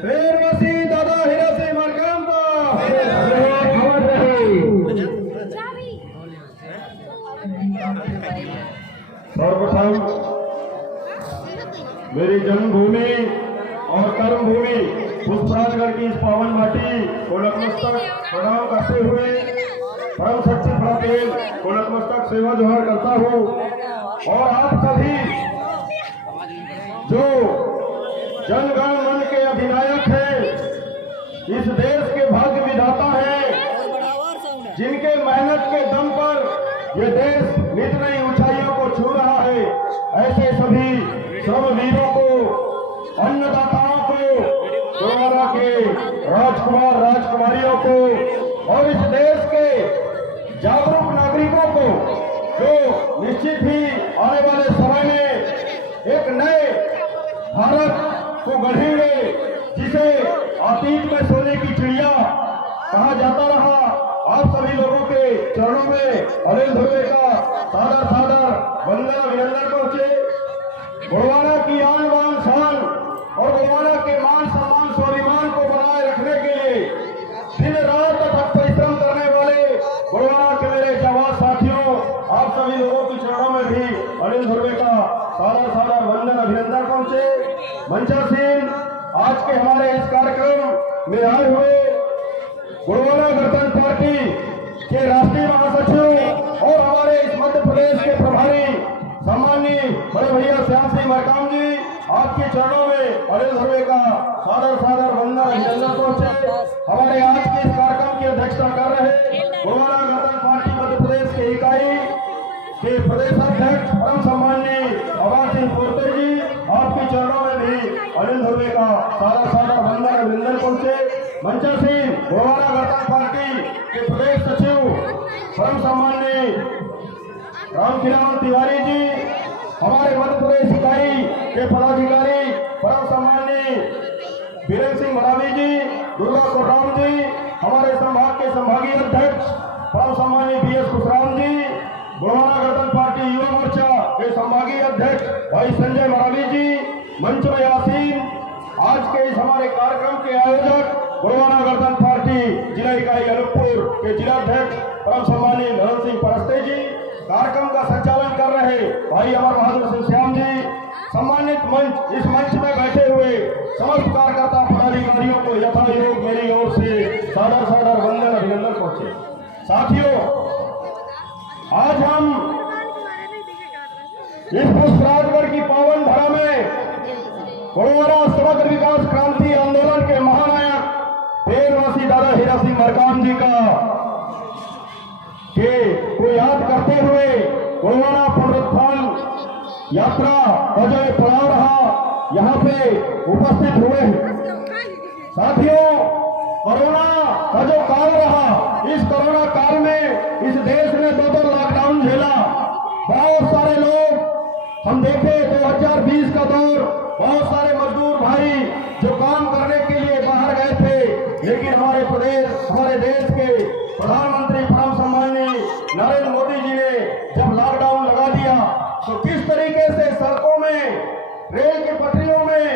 शेरवसी दादा हीरा सिंह मरकाम का सर्वप्रथम मेरी जन्मभूमि और कर्मभूमि पुष्पराजगढ़ की इस पावन माटी को नतमस्तक प्रणाम करते हुए परम सच्चे प्रभु को नतमस्तक सेवा जोहार करता हूँ। और आप सभी जो जनगण मन के अधिनायक हैं, इस देश के भाग्य विधाता हैं, जिनके मेहनत के दम पर ये देश नित नई ऊंचाइयों को छू रहा है, ऐसे सभी श्रमवीरों को, अन्नदाताओं को, गोवारा के राजकुमार राजकुमारियों को और इस देश के जागरूक नागरिकों को, जो निश्चित ही आने वाले समय में एक नए भारत को गढ़ेंगे, जिसे अतीत में सोने की चिड़िया कहा जाता रहा। आप सभी लोगों के चरणों में अनिल धुर्वे का सादर सादर वंदन अभिनंदन पहुंचे। गोवारा की आन बान शान और गोवारा के मान सम्मान स्वाभिमान को बनाए रखने के लिए दिन रात तक परिश्रम करने वाले गोवारा के मेरे जवान साथियों, आप सभी लोगों के चरणों में भी अनिल धुर्वे का सादर सादर वंदन अभिनंदन पहुंचे। मंचासीन आज के हमारे इस कार्यक्रम में आए हुए गोवारा गणतंत्र पार्टी के राष्ट्रीय महासचिव और हमारे इस मध्य प्रदेश के प्रभारी सम्माननीय बड़े भैया श्याम सिंह मरकाम जी, आपके चरणों में अनिल धुर्वे का सादर सादर वंदन अभिनंदन पहुंचे। हमारे आज के इस कार्यक्रम की अध्यक्षता कर रहे गोवारा गणतंत्र पार्टी मध्य प्रदेश के इकाई के प्रदेश अध्यक्ष परम सम्माननीय अवाज सिंह पोर्ते जी, आपके चरणों में भी अनिल धुर्वे का सादर सादर वंदन अभिनंदन पहुंचे। मंचासीन गोवारा गणतंत्र पार्टी के प्रदेश सचिव परम सम्माननीय रामखिलावन तिवारी जी, हमारे मध्य प्रदेश इकाई के पदाधिकारी परम सम्माननीय बीरेन्द्र सिंह मरावी जी, दुर्गा कोटराम जी, हमारे संभाग के संभागीय अध्यक्ष परम सम्माननीय BS खुशराम जी, गोवारा गणतंत्र पार्टी युवा मोर्चा के संभागीय अध्यक्ष भाई संजय मरावी जी, मंच में आसीन आज के इस हमारे कार्यक्रम के आयोजक गोवारा गणतंत्र पार्टी जिला इकाई अनूपपुर के जिलाध्यक्ष परम सम्माननीय नरेंद्र सिंह परस्ते जी, कार्यक्रम का संचालन कर रहे भाई अमर बहादुर सिंह श्याम जी, सम्मानित मंच इस मंच में बैठे हुए समस्त कार्यकर्ता पदाधिकारियों को यथायोग मेरी ओर से सादर सादर वंदन अभिनंदन पहुंचे। साथियों, आज हम इस पुष्पराजगढ़ की पावन धरा में गोवारा समग्र विकास क्रांति आंदोलन के महानायक शेरवसी दादा हीरा सिंह मरकाम जी को याद करते हुए गोवारा पुनरुत्थान यात्रा का जो पड़ाव रहा, यहाँ पे उपस्थित हुए। साथियों, कोरोना का जो काल रहा, इस कोरोना काल में इस देश ने दो लॉकडाउन झेला। बहुत सारे लोग हम देखे 2020 का दौर, बहुत सारे मजदूर भाई जो काम करने के लिए बाहर गए थे, लेकिन हमारे देश के प्रधानमंत्री परम सम्माननीय नरेंद्र मोदी जी ने जब लॉकडाउन लगा दिया, तो किस तरीके से सड़कों में, रेल की पटरियों में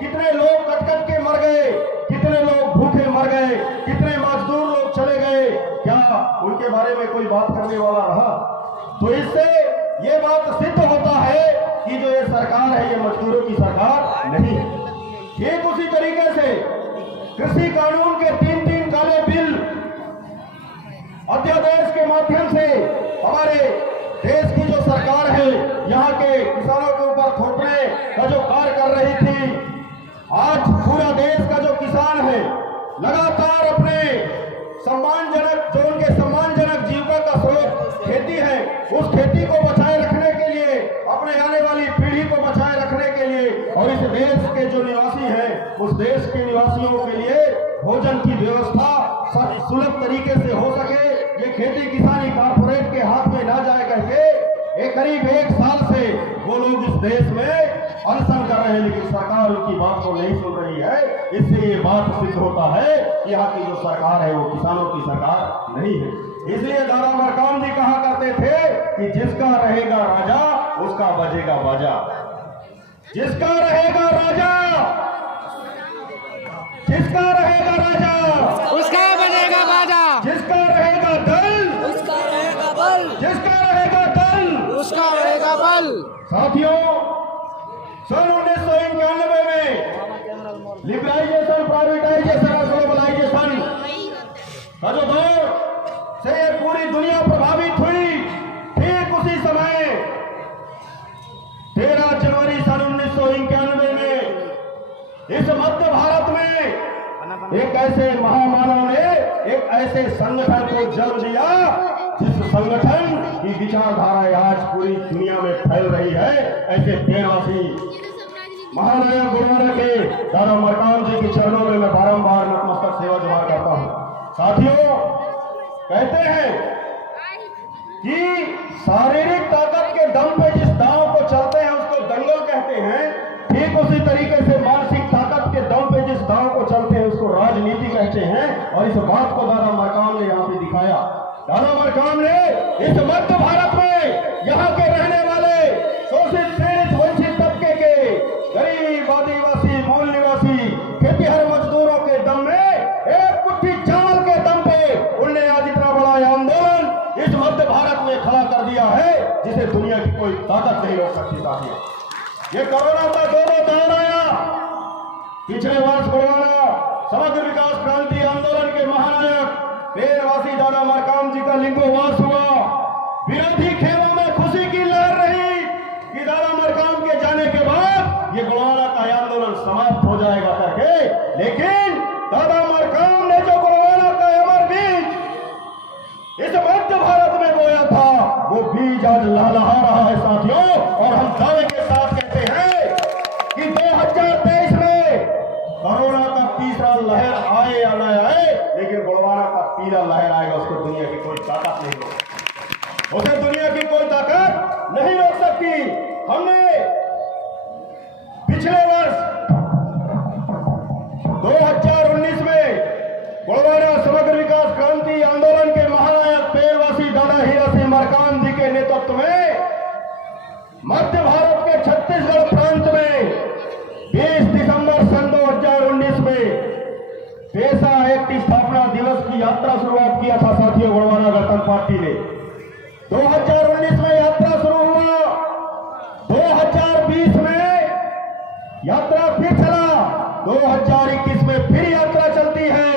कितने लोग कट के मर गए, कितने लोग भूखे मर गए, कितने मजदूर लोग चले गए, क्या उनके बारे में कोई बात करने वाला रहा? तो इससे ये बात सिद्ध होता है कि जो ये सरकार है, ये मजदूरों की सरकार नहीं है। ठीक उसी तरीके से कृषि कानून के 3 काले बिल अध्यादेश के माध्यम से हमारे देश की जो सरकार है, यहाँ के किसानों के ऊपर थोपने का जो कार्य कर रही थी, आज पूरा देश का जो किसान है लगातार अपने सम्मानजनक, जो उनके सम्मानजनक जीविका का स्रोत खेती है, उस खेती को बचाए रखने के लिए, अपने आने वाली पीढ़ी को बचाए रखने के लिए और इस देश के जो निवासी हैं, उस देश के निवासियों के लिए भोजन की व्यवस्था सुलभ तरीके से हो सके, ये खेती किसानी कारपोरेट के हाथ में ना जाए करके करीब 1 साल से वो लोग इस देश में अनशन कर रहे हैं, लेकिन सरकार उनकी बात को नहीं सुन रही है। इससे ये बात सिद्ध होता है कि यहाँ की जो सरकार है वो किसानों की सरकार नहीं है। इसलिए दादा मरकाम जी कहा करते थे कि जिसका रहेगा राजा उसका बजेगा बाजा, जिसका रहेगा राजा जिसका रहेगा राजा उसका बनेगा बाजा, जिसका रहेगा दल उसका रहेगा बल, जिसका रहेगा दल उसका रहेगा बल। साथियों, सन 1991 में लिबरलाइजेशन, प्राइवेटाइजेशन और ग्लोबलाइजेशन का जो दौर से ये पूरी दुनिया प्रभावित हुई, ठीक उसी समय 13 जनवरी सन 1991 में इस मध्य भारत में एक ऐसे महामानव ने एक ऐसे संगठन को जन्म दिया जिस संगठन की विचारधारा आज पूरी दुनिया में फैल रही है। ऐसे पेड़वासी महानायक गुरुवारा के दादा मरकाम जी के चरणों में मैं बारंबार नतमस्तक सेवा जोहार करता हूँ। साथियों, कहते हैं कि शारीरिक ताकत के दम पे जिस दांव को चलते हैं उसको दंगल कहते हैं, ठीक उसी तरीके से मानसिक ताकत के दम पे जिस दांव को चलते हैं उसको राजनीति कहते हैं। और इस बात को दादा मरकाम ने यहाँ पे दिखाया। दादा मरकाम ने इस मध्य भारत में यहाँ के रहने वाले शोषित, पीड़ित, वंचित तबके के गरीब, आदिवासी, मूल निवासी, खेतीहर मजदूरों के दम में, एक मुट्ठी चावल के दम पे उनने आज इतना बड़ा आंदोलन इस मध्य भारत में खड़ा कर दिया है जिसे दुनिया की कोई ताकत नहीं रोक सकती। साथियों, ये कोरोना का दो दौर आया। पिछले वर्ष कोरोना समग्र विकास क्रांति आंदोलन के महानायक पेड़वासी दादा मरकाम जी का लिंगोवास हुआ। विरोधी खेलों में खुशी की लहर रही कि दादा मरकाम के जाने के बाद ये गुरुवारा का आंदोलन समाप्त हो जाएगा करके, लेकिन दादा मरकाम ने जो गुरुवारा का अमर बीज इस मध्य भारत में बोया था वो बीज आज लहलहा रहा है। साथियों, और हम दावे के साथ कहते हैं कि 2023 में कोरोना का तीसरा लहर आए या न आए, लेकिन गुरुवारा का पीला लहर आएगा। उसको दुनिया की कोई ताकत नहीं रोक सकती, उसे दुनिया की कोई ताकत नहीं रोक सकती। हमने पिछले वर्ष 2019 में गुरुवारा समग्र विकास क्रांति आंदोलन के महानायक पेड़वासी दादा हीरा सिंह मरकाम जी के नेतृत्व में मध्य भारत के छत्तीसगढ़ प्रांत में 20 दिसंबर सन 2019 में पेशा एक्ट की स्थापना दिवस की यात्रा शुरुआत किया था। साथियों, गुरुवारा गणतंत्र पार्टी ने 2019 में यात्रा शुरू हुआ, 2020 में यात्रा फिर चला, 2021 में फिर यात्रा चलती है।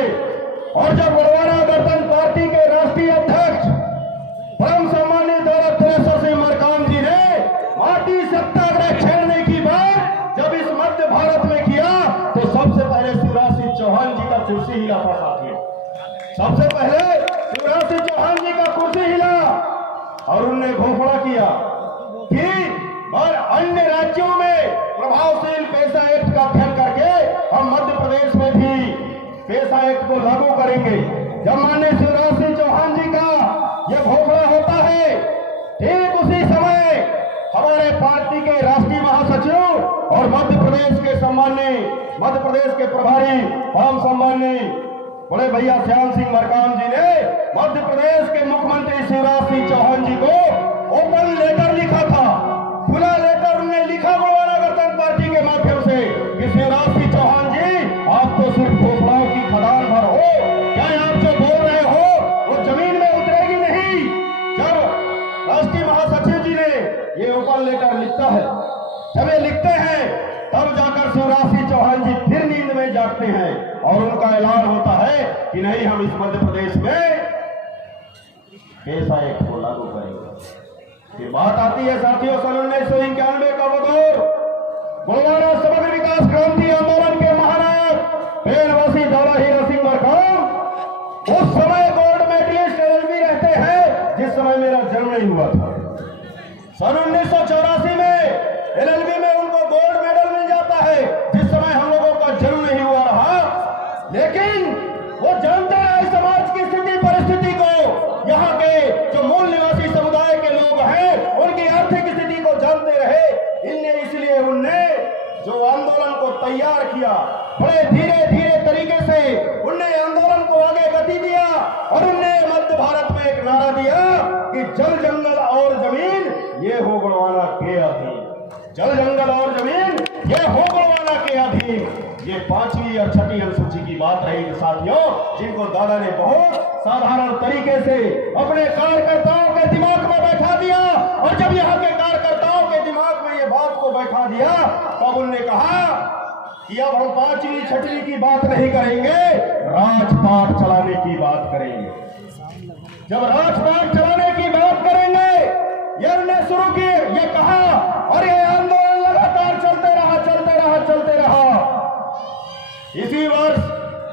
और जब गुरुवारा गणतंत्र पार्टी के राष्ट्रीय अध्यक्ष परम सम्मानित दादा तिलेश्वर सिंह मरकाम जी ने माटी सत्याग्रह छेड़ने की बात जब इस मध्य भारत में किया तो सबसे पहले शिवराज सिंह चौहान जी का कुर्सी हिला था। साथियों, सबसे पहले शिवराज सिंह चौहान जी का कुर्सी हिला और उनने घोषणा किया कि और अन्य राज्यों में प्रभावशील पेशा एक्ट का अध्ययन करके हम मध्य प्रदेश में भी पेशा एक्ट को लागू करेंगे। जब माननीय शिवराज सिंह चौहान जी का यह घोषणा होता है, ठीक उसी समय हमारे पार्टी के राष्ट्रीय महासचिव और मध्य प्रदेश के सम्माननीय, मध्य प्रदेश के प्रभारी परम सम्माननीय बड़े भैया श्याम सिंह मरकाम जी ने मध्य प्रदेश के मुख्यमंत्री शिवराज सिंह चौहान जी को ओपन लेटर लिखा था। खुला लेटर उन्होंने लिखा गुरुवारा गणतंत्र पार्टी के माध्यम से कि शिवराज सिंह चौहान जी, आप तो सिर्फ घोषणाओं की खदान भर हो, क्या आप जो बोल रहे हो वो जमीन में उतरेगी नहीं। जब राष्ट्रीय महासचिव जी ने ये ओपन लेटर लिखता है, जब ये लिखते हैं, तब जाकर शिवराज सिंह चौहान जी फिर नींद में जागते हैं और उनका ऐलान होता है कि नहीं, हम इस मध्य प्रदेश में पेशा एक्ट को लागू करेंगे। फिर बात आती है साथियों सन 1991 का वो दौर, गुरुवारा समग्र विकास क्रांति आंदोलन के महानायक पेड़वासी दादा हीरा सिंह मरकाम उस समय गोल्ड मेडलिस्ट एलएलबी रहते हैं जिस समय मेरा जन्म नहीं हुआ था। सन 1984 में एलएलबी में उनको गोल्ड मेडल मिल जाता है जिस समय हम लोगों का जन्म नहीं हुआ रहा। लेकिन वो जानते हैं समाज की स्थिति परिस्थिति को, यहाँ के जो मूल निवासी समुदाय के लोग हैं उनकी आर्थिक स्थिति को जानते रहे। इसलिए उनने जो आंदोलन को तैयार किया, बड़े धीरे धीरे तरीके से उनने आंदोलन को आगे गति दिया और उनने मध्य भारत में एक नारा दिया कि जल जंगल और जमीन ये हो गुरुवारा के अधीन, जल जंगल और जमीन ये हो गुरुवारा के अधीन। ये 5वीं और 6वीं अनुसूची की बात रही साथियों, जिनको दादा ने बहुत साधारण तरीके से अपने कार्यकर्ताओं के दिमाग में बैठा दिया। और जब यहाँ के कार्यकर्ताओं के दिमाग में ये बात को बैठा दिया, तब उन्होंने कहा कि अब हम 5वीं 6वीं की बात नहीं करेंगे, राजपाट चलाने की बात करेंगे। जब राजपाट चलाने की बात करेंगे, ये उन्होंने शुरू की, ये कहा, और ये आंदोलन लगातार चलते रहा। इसी वर्ष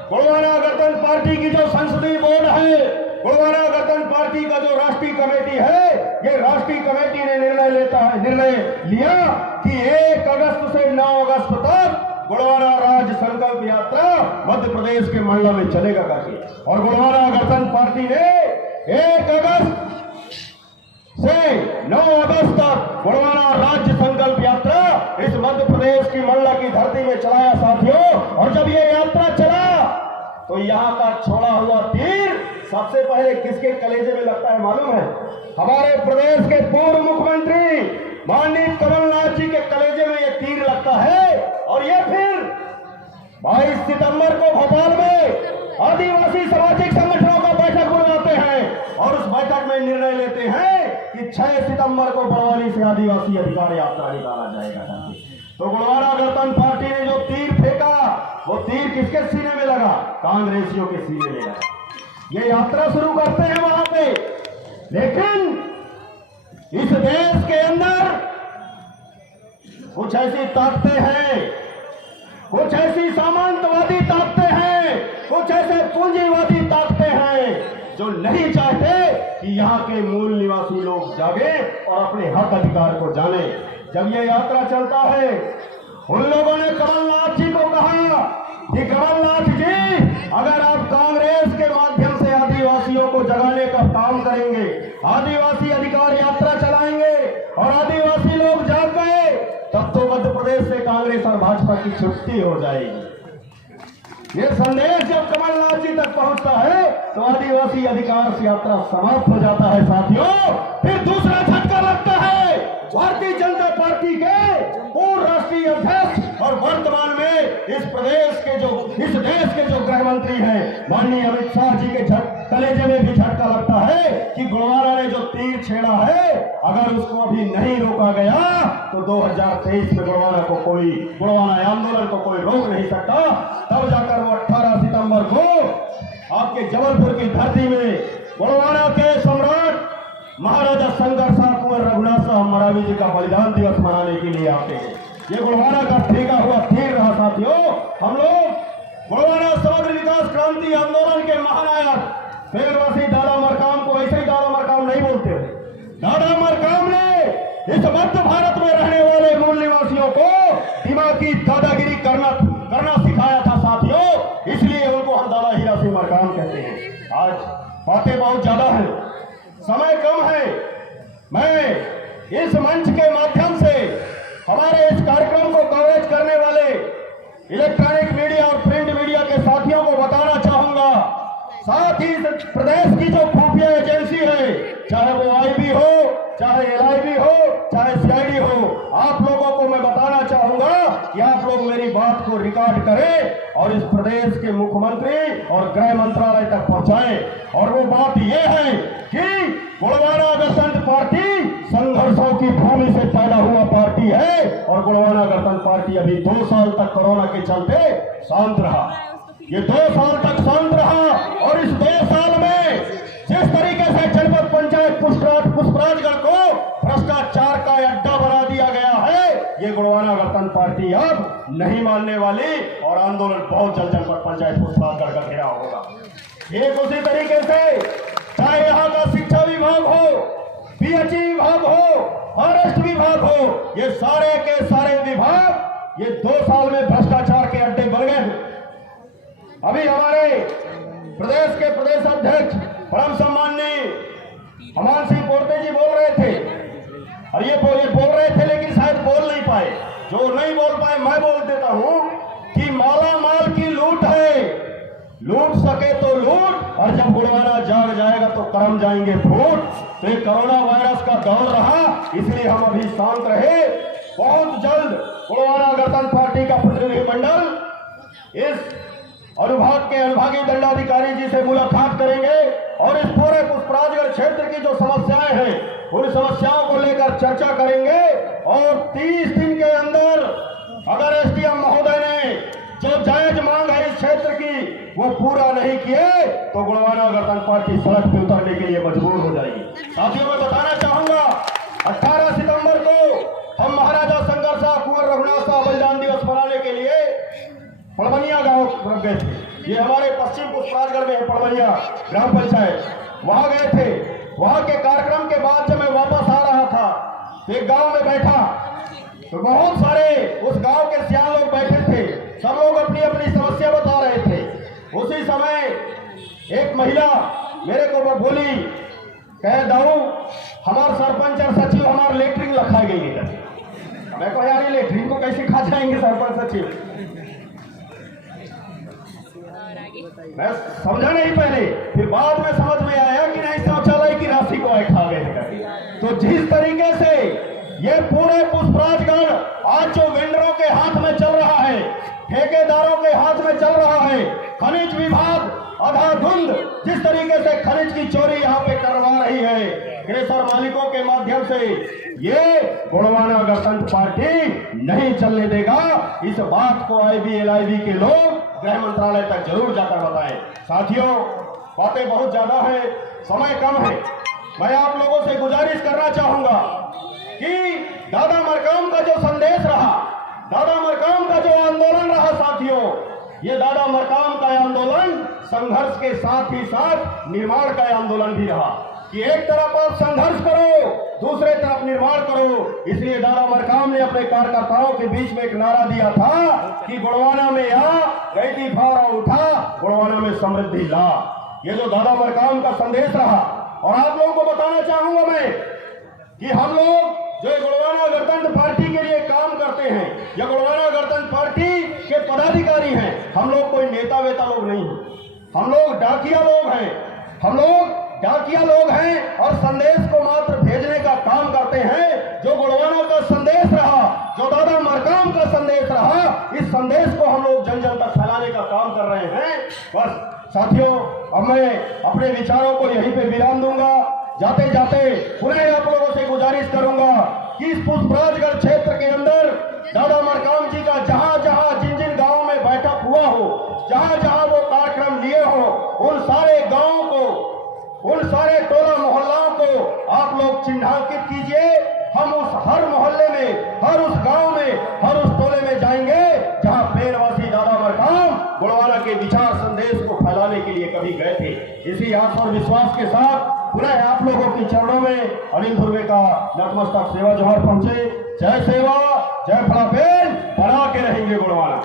गोलवाना गणतंत्र पार्टी की जो संसदीय बोर्ड है, गोलवाना गणतंत्र पार्टी का जो राष्ट्रीय कमेटी है, ये राष्ट्रीय कमेटी ने निर्णय लिया कि 1 अगस्त से 9 अगस्त तक गोलवाना राज्य संकल्प यात्रा मध्य प्रदेश के मंडला में चलेगा करके। और गोलवाना गणतंत्र पार्टी ने 1 अगस्त से 9 अगस्त तक गोलवाना राज्य संकल्प यात्रा इस मध्य प्रदेश की मंडला की धरती में चलाया साथियों। और जब ये यात्रा चला तो यहाँ का छोड़ा हुआ तीर सबसे पहले किसके कलेजे में लगता है मालूम है? हमारे प्रदेश के पूर्व मुख्यमंत्री माननीय कमलनाथ जी के कलेजे में ये तीर लगता है। और ये फिर 22 सितंबर को भोपाल में आदिवासी सामाजिक संगठनों का बैठक बुलाते हैं और उस बैठक में निर्णय लेते हैं कि 6 सितंबर को बड़वानी से आदिवासी अधिकार यात्रा निकाला जाएगा। तो गोलवाना गणतंत्र पार्टी ने जो तीर फेंका, वो तीर किसके सीने में लगा? कांग्रेसियों के सीने में लगा। ये यात्रा शुरू करते हैं वहां पे, लेकिन इस देश के अंदर कुछ ऐसी ताकतें हैं, कुछ ऐसी सामंतवादी ताकतें हैं, कुछ ऐसे पूंजीवादी ताकतें हैं जो नहीं चाहते कि यहाँ के मूल निवासी लोग जागे और अपने हक अधिकार को जाने। जब ये यात्रा चलता है, उन लोगों ने कमलनाथ जी को कहा कि कमलनाथ जी, अगर आप कांग्रेस के माध्यम से आदिवासियों को जगाने का काम करेंगे, आदिवासी अधिकार यात्रा चलाएंगे और आदिवासी लोग जाग गए, तब तो मध्य प्रदेश से कांग्रेस और भाजपा की छुट्टी हो जाएगी। ये संदेश जब कमलनाथ जी तक पहुंचता है तो आदिवासी अधिकार से यात्रा समाप्त हो जाता है साथियों। फिर दूसरा झटका लगता है भारतीय जनता पार्टी के पूर्व राष्ट्रीय अध्यक्ष और वर्तमान में इस देश के जो गृह मंत्री हैं माननीय अमित शाह जी के कलेजे में भी झटका लगता है कि गोलवाना ने जो तीर छेड़ा है, अगर उसको अभी नहीं रोका गया तो 2023 में गोलवाना आंदोलन को कोई रोक नहीं सकता। तब जाकर वो 18 सितंबर को आपके जबलपुर की धरती में गोलवाना के सम्राट महाराजा शंकर शाह कुंवर रघुनाथ साहब मरावी जी का बलिदान दिवस मनाने के लिए आते हैं। ये गोलवाना का फेंका हुआ तीर रहा साथियों। हम लोग गोलवाना समग्र विकास क्रांति आंदोलन के महानायक फेरवासी दादा मरकाम को ऐसे ही दादा मरकाम नहीं बोलते थे। दादा मरकाम ने इस मध्य भारत में रहने वाले मूल निवासियों को दिमागी दादागिरी करना सिखाया था साथियों, इसलिए उनको हम दादा हीरा सिंह मरकाम कहते हैं। आज बातें बहुत ज्यादा है, समय कम है। मैं इस मंच के माध्यम से हमारे इस कार्यक्रम को कवरेज करने वाले इलेक्ट्रॉनिक मीडिया और प्रिंट मीडिया के साथियों को बताना चाहूंगा, साथ ही प्रदेश की जो खुफिया एजेंसी है, चाहे वो आईबी हो, चाहे एलआईबी हो, चाहे सीआईडी हो, आप लोगों को मैं बताना चाहूंगा कि आप लोग मेरी बात को रिकॉर्ड करें और इस प्रदेश के मुख्यमंत्री और गृह मंत्रालय तक पहुंचाएं। और वो बात ये है कि गोलवाना गणतंत्र पार्टी संघर्षों की भूमि से पैदा हुआ पार्टी है और गोलवाना गणतंत्र पार्टी अभी 2 साल तक कोरोना के चलते शांत रहा। ये 2 साल तक शांत रहा और इस 2 साल में जिस तरीके से जनपद पंचायत पुष्पराजगढ़ को भ्रष्टाचार का अड्डा बना दिया गया है, ये गोलवाना गणतंत्र पार्टी अब नहीं मानने वाली और आंदोलन बहुत जल्द जनपद पंचायत पुष्पराजगढ़ का घेराव होगा। एक उसी तरीके से चाहे यहाँ का शिक्षा विभाग हो, पीएचई विभाग हो, फॉरेस्ट विभाग हो, ये सारे के सारे विभाग ये 2 साल में भ्रष्टाचार के अड्डे बन गए हैं। अभी हमारे प्रदेश के प्रदेश अध्यक्ष परम सम्माननीय हमान सिंह पोर्ते जी बोल रहे थे और ये बोल रहे थे लेकिन शायद बोल नहीं पाए। जो नहीं बोल पाए मैं बोल देता हूं कि माला माल की लूट है, लूट सके तो लूट और जब गोलवाना जाग जाएगा तो करम जाएंगे फूट। तो ये कोरोना वायरस का दौर रहा, इसलिए हम अभी शांत रहे। बहुत जल्द गोलवाना गणतंत्र पार्टी का प्रतिनिधिमंडल इस अनुभाग के अनुभागीय दंडाधिकारी जी से मुलाकात करेंगे और इस पूरे पुष्पराजगढ़ क्षेत्र की जो समस्याएं हैं उन समस्याओं को लेकर चर्चा करेंगे और 30 दिन के अंदर अगर एसडीएम महोदय ने जो जायज मांग है इस क्षेत्र की वो पूरा नहीं किए तो गुणवाना गणतंत्र पार्टी सड़क पर उतरने के लिए मजबूर हो जाएगी। साथियों, मैं बताना चाहूंगा 18 सितंबर को हम महाराजा शंकर शाह कुंवर रघुनाथ शाह बलिदान दिवस मनाने के लिए पड़वनिया गांव गए थे। ये हमारे पश्चिम पुष्पराजगढ़ में है पड़वनिया ग्राम पंचायत, वहां गए थे। वहां के कार्यक्रम के बाद जब मैं वापस आ रहा था तो एक गांव में बैठा तो बहुत सारे उस गांव के सियान लोग बैठे थे। सब लोग अपनी अपनी समस्या बता रहे थे। उसी समय एक महिला मेरे को बोली, कह दाऊ हमारे सरपंच और सचिव हमारे लेटरिन लखा गई है। मैं कहा यार ये लेटरिन को कैसे खा जाएंगे सरपंच सचिव। मैं समझा नहीं पहले, फिर बाद में समझ में आया कि नहीं शौचालय की राशि को खा गए। तो जिस तरीके से ये पूरे पुष्पराजगढ़ आज जो वेंडरों के हाथ में चल रहा है, ठेकेदारों के हाथ में चल रहा है, खनिज विभाग अंधाधुंध जिस तरीके से खनिज की चोरी यहाँ पे करवा रही है क्रेशर मालिकों के माध्यम से, ये गुणवाना गणतंत्र पार्टी नहीं चलने देगा। इस बात को IB/LIB के लोग गृह मंत्रालय तक जरूर जाकर बताएं। साथियों, बातें बहुत ज्यादा है, समय कम है। मैं आप लोगों से गुजारिश करना चाहूंगा कि दादा मरकाम का जो संदेश रहा, दादा मरकाम का जो आंदोलन रहा साथियों, ये दादा मरकाम का आंदोलन संघर्ष के साथ ही साथ निर्माण का आंदोलन भी रहा कि एक तरफ आप संघर्ष करो, दूसरे तरफ निर्माण करो। इसलिए दादा मरकाम ने अपने कार्यकर्ताओं के बीच में एक नारा दिया था कि गुणवाना में आ, कैदी भारा उठा, गुणवाना में समृद्धि ला। ये जो दादा मरकाम का संदेश रहा। और आप लोगों को बताना चाहूंगा मैं कि हम लोग जो गुणवाना गणतंत्र पार्टी के लिए काम करते हैं या गुणवाना गणतंत्र पार्टी के पदाधिकारी हैं, हम लोग कोई नेता वेता लोग नहीं हैं। हम लोग डाकिया लोग हैं। हम लोग डाकिया लोग हैं और संदेश को मात्र भेजने का काम करते हैं। जो गुणवाना का संदेश रहा, जो दादा मरकाम का संदेश रहा, इस संदेश को हम लोग जन जन तक फैलाने का काम कर रहे हैं। बस साथियों, अब मैं अपने विचारों को यहीं पे विराम दूंगा। जाते जाते पुनः आप लोगों से गुजारिश करूंगा कि इस पुष्पराजगढ़ क्षेत्र के अंदर दादा मरकाम जी का जहां जहां जिन जिन गांवों में बैठक हुआ हो, जहां जहां वो कार्यक्रम लिए हो, उन सारे गांवों को, उन सारे टोला मोहल्लाओं को आप लोग चिन्हांकित कीजिए। हम उस हर मोहल्ले में, हर उस गांव में, हर उस टोले में जाएंगे जहां पेड़वासी दादा मरकाम गुणवाना के विचार संदेश को फैलाने के लिए कभी गए थे। इसी आस और विश्वास के साथ पुनः आप लोगों के चरणों में अनिल धुर्वे का नतमस्तक सेवा जोहार पहुंचे। जय सेवा, जय फलाफेल, बना के रहेंगे गुणवाना।